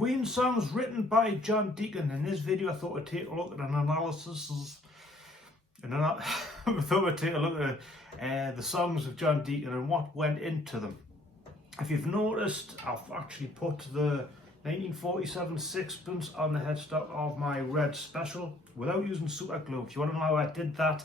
Queen songs written by John Deacon. In this video I thought I'd take a look at an analysis. I thought I'd take a look at the songs of John Deacon and what went into them. If you've noticed, I've actually put the 1947 sixpence on the headstock of my red special without using super glue. If you want to know how I did that,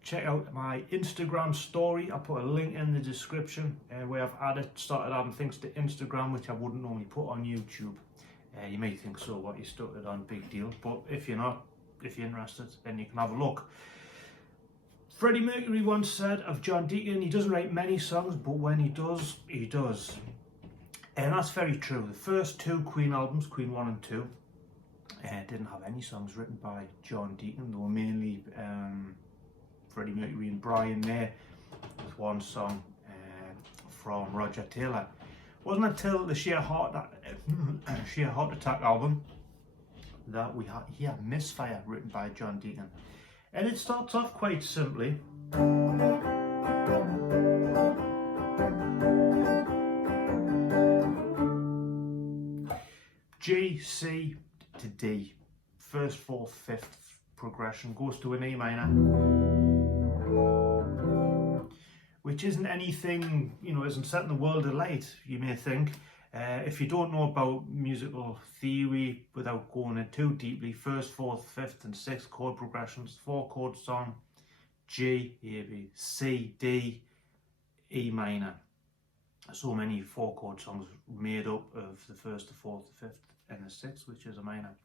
check out my Instagram story. I'll put a link in the description where I've started adding things to Instagram which I wouldn't normally put on YouTube. You may think, so what, you started on, big deal, but if you're not, if you're interested, then you can have a look. Freddie Mercury once said of John Deacon, he doesn't write many songs, but when he does, he does. And that's very true. The first two Queen albums, Queen 1 and 2, didn't have any songs written by John Deacon. They were mainly Freddie Mercury and Brian there, with one song from Roger Taylor. It wasn't until the Sheer Heart Attack album that we had here Misfire, written by John Deacon. And it starts off quite simply. G, C to D. First, fourth, fifth progression goes to an E minor. Which isn't anything, isn't setting the world alight, you may think. If you don't know about musical theory, without going in too deeply, first, fourth, fifth and sixth chord progressions, 4-chord song, G, A, B, C, D, E minor. So many 4-chord songs made up of the first, the fourth, the fifth and the sixth, which is a minor.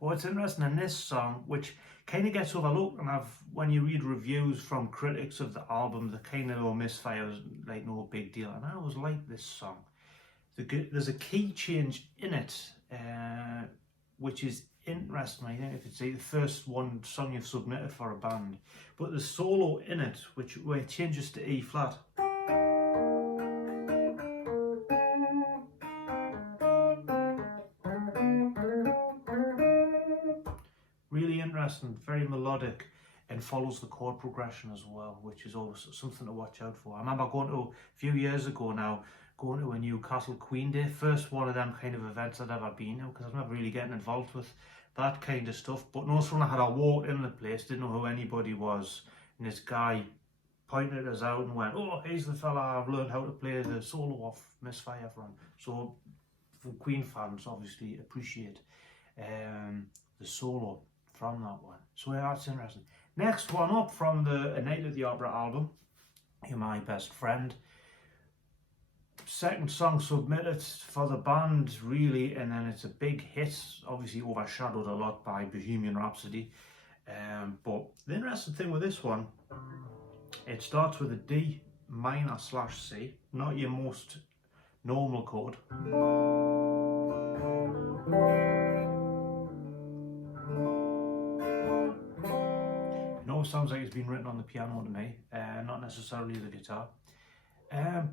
But what's interesting in this song, which kind of gets overlooked, and when you read reviews from critics of the album, they kind of know Misfire is like no big deal, and I always like this song. There's a key change in it, which is interesting. I think it's the first song you've submitted for a band, but the solo in it, where it changes to E flat. Really interesting, very melodic, and follows the chord progression as well, which is always something to watch out for. I remember going to, a few years ago now, going to a Newcastle Queen Day, first one of them kind of events I'd ever been to, because I was never really getting involved with that kind of stuff. But no sooner had I walked in the place, didn't know who anybody was, and this guy pointed us out and went, "Oh, he's the fella I've learned how to play the solo off Misfire from." So for Queen fans, obviously appreciate the solo from that one. So yeah, that's interesting. Next one up from the A Night at the Opera album, You're My Best Friend. Second song submitted for the band, really, and then it's a big hit, obviously overshadowed a lot by Bohemian Rhapsody. But the interesting thing with this one, it starts with a D minor / C, not your most normal chord. It always sounds like it's been written on the piano to me, not necessarily the guitar.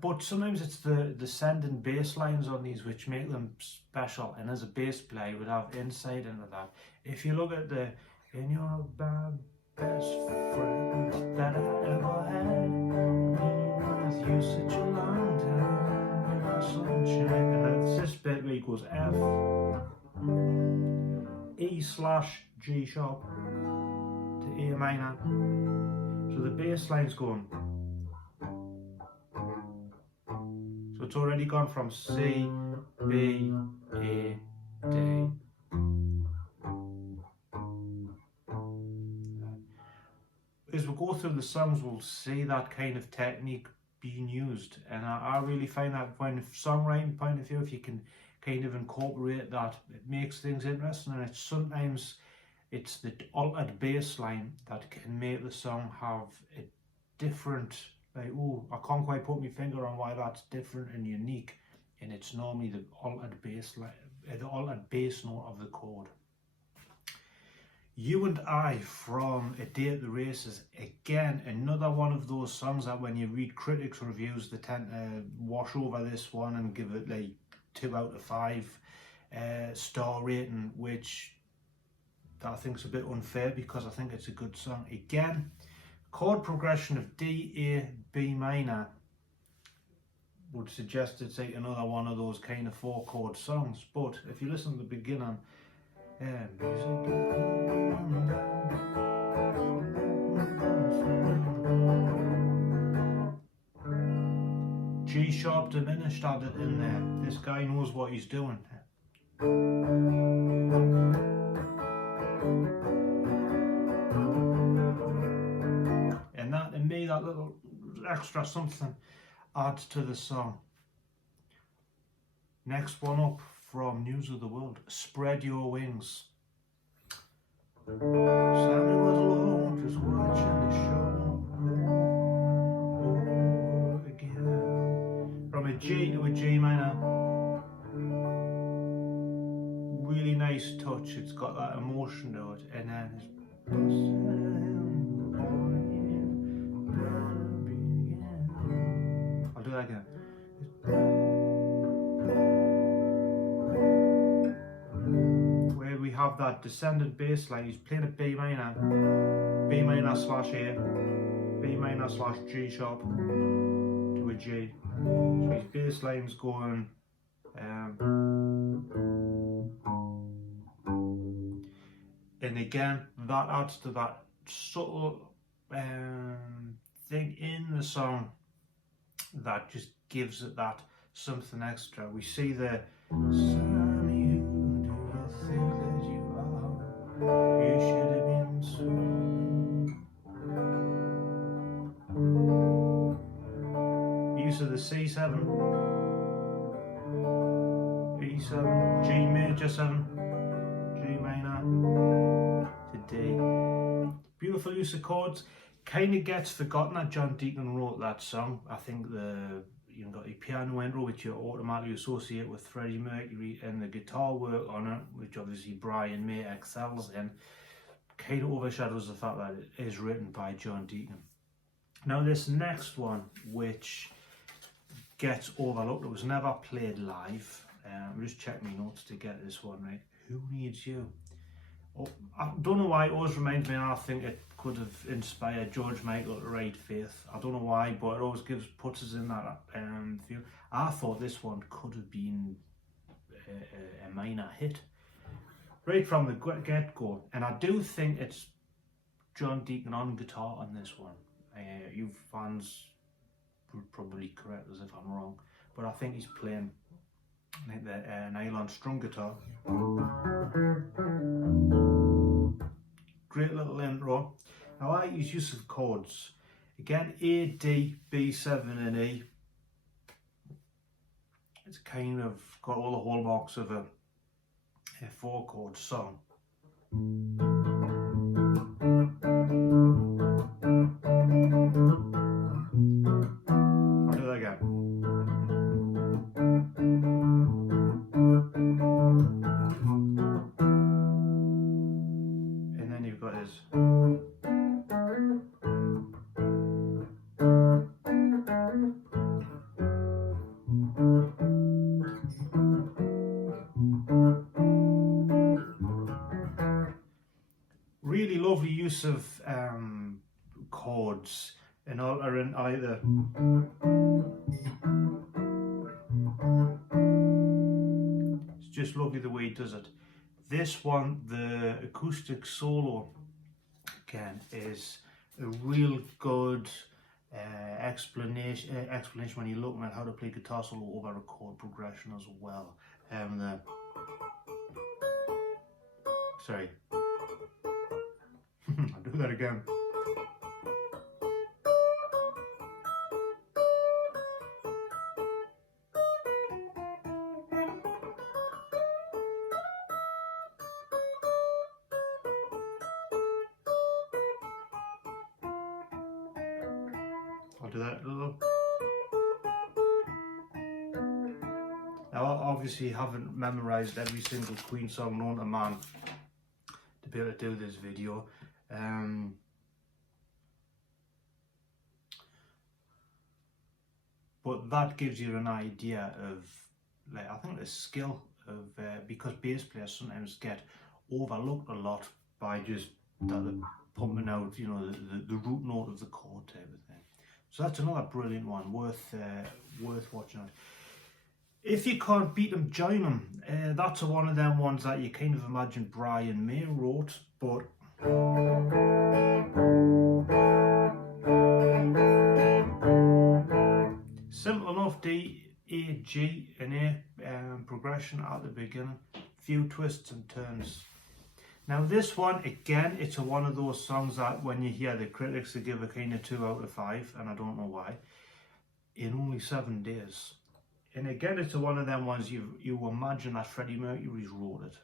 But sometimes it's the descending bass lines on these which make them special, and as a bass player you would have insight into that. If you look at the "In Your Best Friend That I Ever Had, Been With You Such a Long Time, You're My Sunshine," and it's this bit where he goes F, E / G sharp to A minor. So the bass line's going. So it's already gone from C, B, A, D. As we go through the songs, we'll see that kind of technique being used, and I really find that when songwriting point of view, if you can kind of incorporate that, it makes things interesting. And sometimes it's the altered bass line that can make the song have a different, like, oh, I can't quite put my finger on why that's different and unique, and it's normally the altered bass line, the altered bass note of the chord. You and I from A Day at the Races, again, another one of those songs that when you read critics' reviews, they tend to wash over this one and give it like 2 out of 5 star rating, which I think is a bit unfair because I think it's a good song. Again, chord progression of D, A, B minor would suggest it's like another one of those kind of 4-chord songs. But if you listen to the beginning, G sharp diminished added in there. This guy knows what he's doing. And that, to me, that little extra something adds to the song. Next one up from News of the World, Spread Your Wings. Sammy was alone, just watching the show over again. From a G to a G minor. Really nice touch, it's got that emotion to it, and then it's I'll do that again. Where we have that descendant bass line, he's playing a B minor slash A, B minor slash G sharp to a G. So his bass line's going and again that adds to that subtle thing in the song that just gives it that something extra. We see the Sammy, who do you think that you are? You should have been so. Use of the C7, E7, G major 7, G minor to D. Beautiful use of chords. Kind of gets forgotten that John Deacon wrote that song. I think you've got a piano intro which you automatically associate with Freddie Mercury, and the guitar work on it, which obviously Brian May excels in, kind of overshadows the fact that it is written by John Deacon. Now this next one, which gets overlooked, it was never played live. I'm just checking my notes to get this one right. Who Needs You? Oh, I don't know why it always reminds me, and I think it could have inspired George Michael to write Faith. I don't know why, but it always puts us in that feel. I thought this one could have been a minor hit right from the get-go, and I do think it's John Deacon on guitar on this one. You fans would probably correct us if I'm wrong, but I think he's playing like the nylon strum guitar. Great little intro. Now I use use of chords. Again, A, D, B7 and E. It's kind of got all the hallmarks of a 4-chord song. I'll do that again. And then you've got his. Really lovely use of chords and altering either. It's just lovely the way he does it. This one, the acoustic solo, again, is a real good explanation when you're looking at how to play guitar solo over a chord progression as well. Sorry. I'll do that again. I'll do that a little. Now I obviously haven't memorized every single Queen song known to man to be able to do this video. But that gives you an idea of, like, I think the skill of because bass players sometimes get overlooked a lot by just pumping out, you know, the root note of the chord type of thing. So that's another brilliant one, worth worth watching it. If you can't beat them, join them. That's one of them ones that you kind of imagine Brian May wrote, but simple enough. D, A, G, and A progression at the beginning. Few twists and turns. Now this one, again, it's one of those songs that when you hear the critics, they give a kind of 2 out of 5, and I don't know why, in only 7 days. And again, it's one of them ones you imagine that Freddie Mercury's wrote it.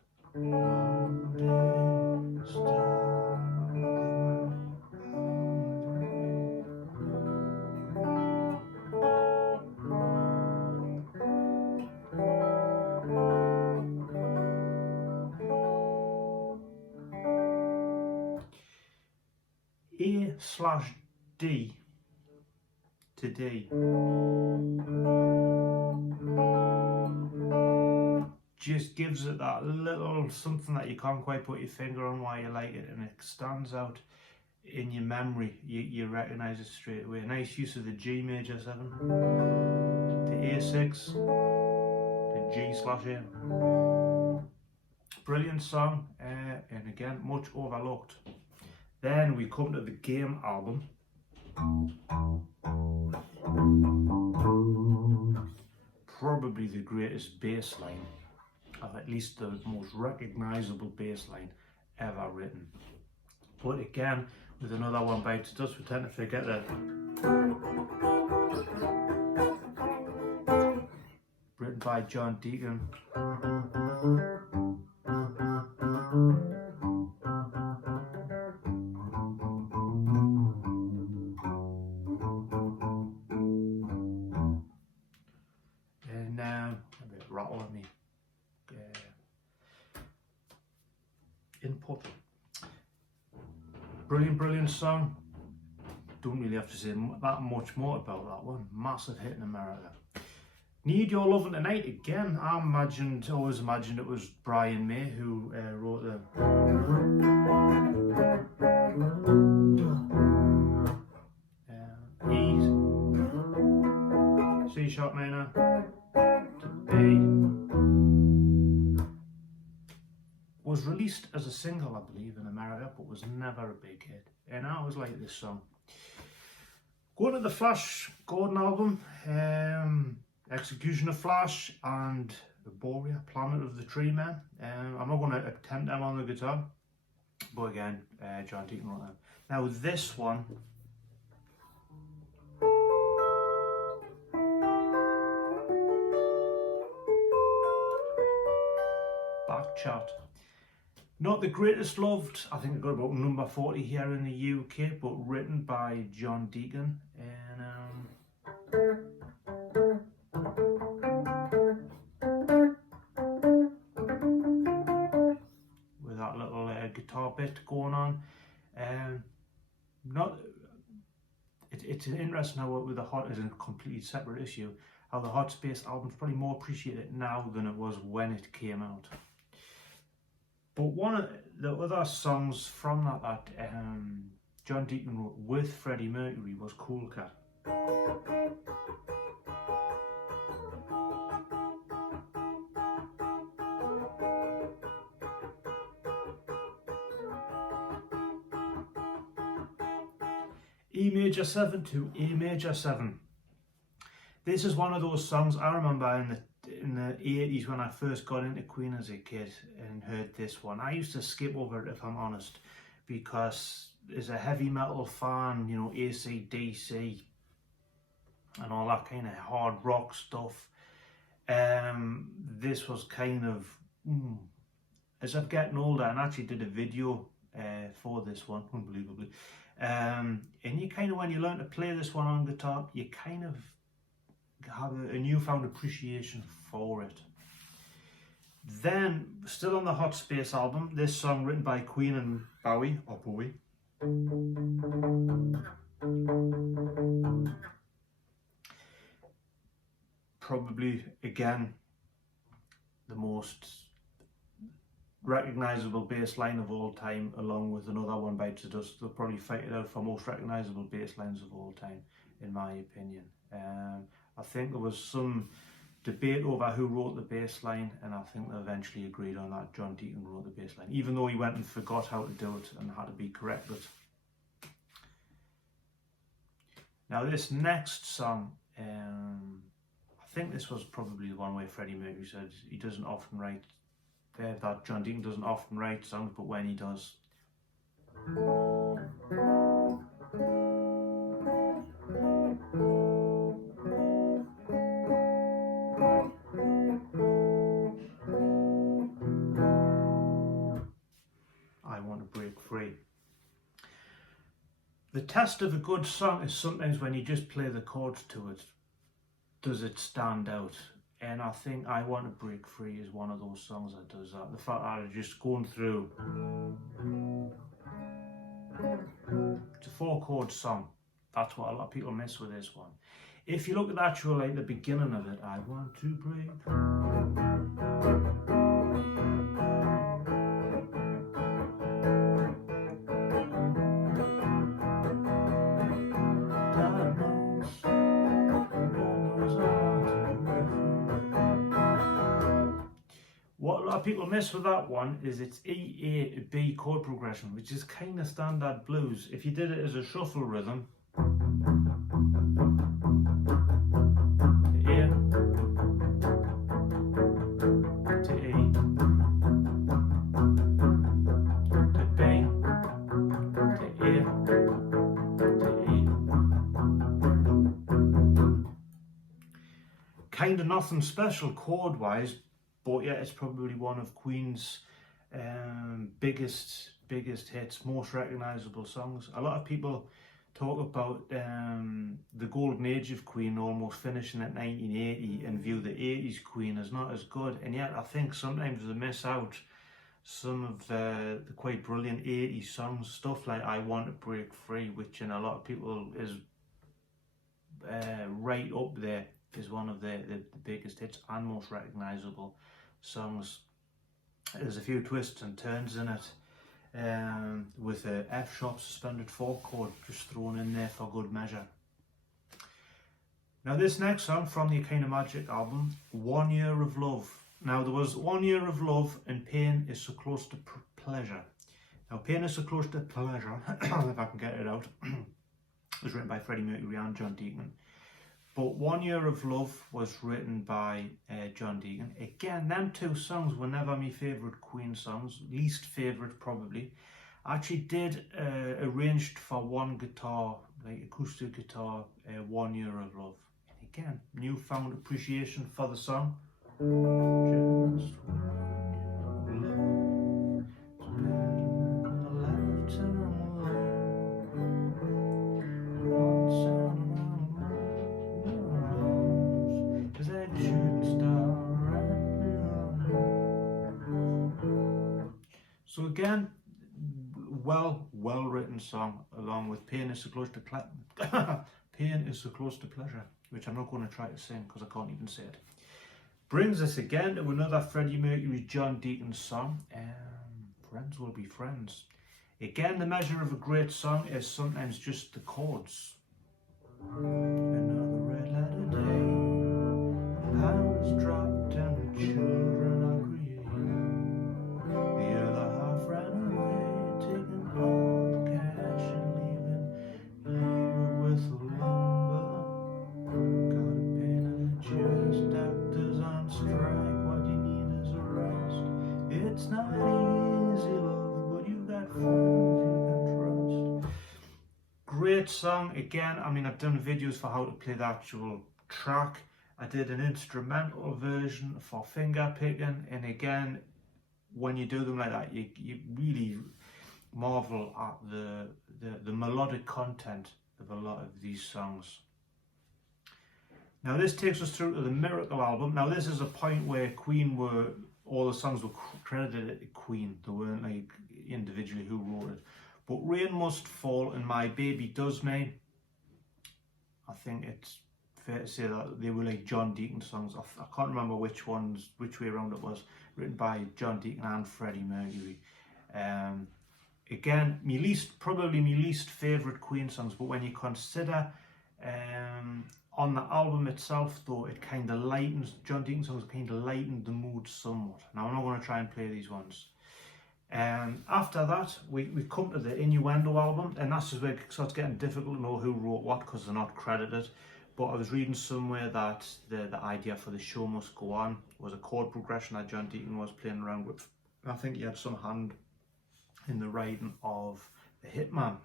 A/D to D. Just gives it that little something that you can't quite put your finger on why you like it, and it stands out in your memory. You recognise it straight away. Nice use of the G major 7, the A6, the G/A. Brilliant song, and again, much overlooked. Then we come to the Game album. Probably the greatest bass line, or at least the most recognisable bass line ever written. But again, with another one bites the dust, we tend to forget that. Written by John Deacon. And now, a bit rattle on me. Input. Brilliant song. Don't really have to say that much more about that one. Massive hit in America. Need Your Lovin' Tonight, again, always imagined it was Brian May who wrote the E, C sharp minor to B. Was released as a single, I believe, in America, but was never a big hit. And I always like this song. Going to the Flash Gordon album, Execution of Flash and Borea, Planet of the Tree Men. I'm not going to attempt them on the guitar, but again, John Deacon wrote them. Now this one, back chart. Not the greatest loved. I think it got about number 40 here in the UK, but written by John Deacon. And with that little guitar bit going on. It's interesting how with the Hot is a completely separate issue. How the Hot Space album's probably more appreciated now than it was when it came out. But one of the other songs from that John Deacon wrote with Freddie Mercury was Cool Cat. E major 7 to A major 7. This is one of those songs I remember in the 80s when I first got into Queen as a kid and heard this one. I used to skip over it, if I'm honest, because as a heavy metal fan, you know, AC/DC and all that kind of hard rock stuff, this was kind of, as I'm getting older, and actually did a video for this one, unbelievably, and you kind of, when you learn to play this one on guitar, you kind of have a newfound appreciation for it. Then, still on the Hot Space album, this song written by Queen and Bowie, or Bowie. Probably, again, the most recognisable bass line of all time, along with another one bites the dust. They'll probably fight it out for most recognisable bass lines of all time, in my opinion. I think there was some debate over who wrote the bass line, and I think they eventually agreed on that. John Deacon wrote the bass line, even though he went and forgot how to do it and had to be corrected. Now this next song, I think this was probably the one where Freddie Mercury said he doesn't often write, that John Deacon doesn't often write songs, but when he does. I Want to Break Free. The test of a good song is sometimes when you just play the chords to it, does it stand out? And I think I Want to Break Free is one of those songs that does that. The fact that I'm just going through, it's a 4-chord song. That's what a lot of people miss with this one. If you look at the actual, like the beginning of it, I want to break. What a lot of people miss with that one is it's E, A, B chord progression, which is kind of standard blues. If you did it as a shuffle rhythm, to A, to E, to B, to A, to E. Kind of nothing special chord-wise, but yeah, it's probably one of Queen's biggest hits, most recognisable songs. A lot of people talk about the golden age of Queen almost finishing at 1980 and view the 80s Queen as not as good, and yet I think sometimes they miss out some of the quite brilliant 80s songs, stuff like I Want to Break Free, which in a lot of people is right up there, is one of the biggest hits and most recognisable songs. There's a few twists and turns in it, with a F sharp suspended 4 chord just thrown in there for good measure. Now this next song from the Akina Magic album, 1 Year of Love. Now there was 1 Year of Love and Pain is So Close to Pleasure. Now Pain is So Close to Pleasure, if I can get it out, was written by Freddie Mercury and John Deacon. But 1 Year of Love was written by John Deacon. Again, them two songs were never my favourite Queen songs, least favourite probably. I actually did arranged for one guitar, like acoustic guitar, 1 Year of Love. And again, newfound appreciation for the song. Just 1 year of love, it's better than a lifetime alone. So again, well written song, along with Pain is So Close to Pain is So Close to Pleasure, which I'm not going to try to sing because I can't even say it. Brings us again to another Freddie Mercury John Deacon song, Friends Will Be Friends. Again, the measure of a great song is sometimes just the chords. Another red letter day, pounds dropped and the children are created. The other half ran away, taking all the cash and leaving with the lumber. Got a pain in the chest, doctors on strike, what you need is a rest. It's not easy, love, but you got friends you can trust. Great song. Again, I mean, I've done videos for how to play the actual track. I did an instrumental version for finger picking, and again, when you do them like that, you really marvel at the melodic content of a lot of these songs. Now this takes us through to the Miracle album. Now this is a point where Queen were, all the songs were credited to Queen. They weren't like individually who wrote it. But Rain Must Fall and My Baby Does Me, I think it's fair to say that they were like John Deacon songs. I can't remember which way around it was, written by John Deacon and Freddie Mercury. Again, probably my least favourite Queen songs, but when you consider On the album itself, though, it kind of lightens, John Deacon songs kind of lightened the mood somewhat. Now I'm not going to try and play these ones. After that, we come to the Innuendo album, and that's just where it starts getting difficult to know who wrote what because they're not credited. But I was reading somewhere that the idea for The Show Must Go On was a chord progression that John Deacon was playing around with. I think he had some hand in the writing of The Hitman,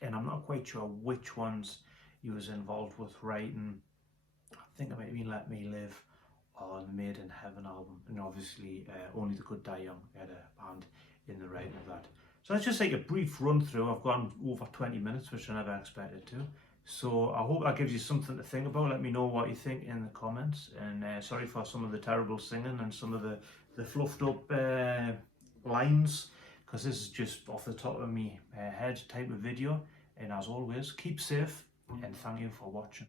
and I'm not quite sure which ones he was involved with writing. I think it might have been Let Me Live on the Made in Heaven album, and obviously Only the Good Die Young had a hand in the writing of that. So that's just like a brief run through. I've gone over 20 minutes, which I never expected to. So I hope that gives you something to think about. Let me know what you think in the comments, and sorry for some of the terrible singing and some of the fluffed up lines, because this is just off the top of me head type of video. And as always, keep safe and thank you for watching.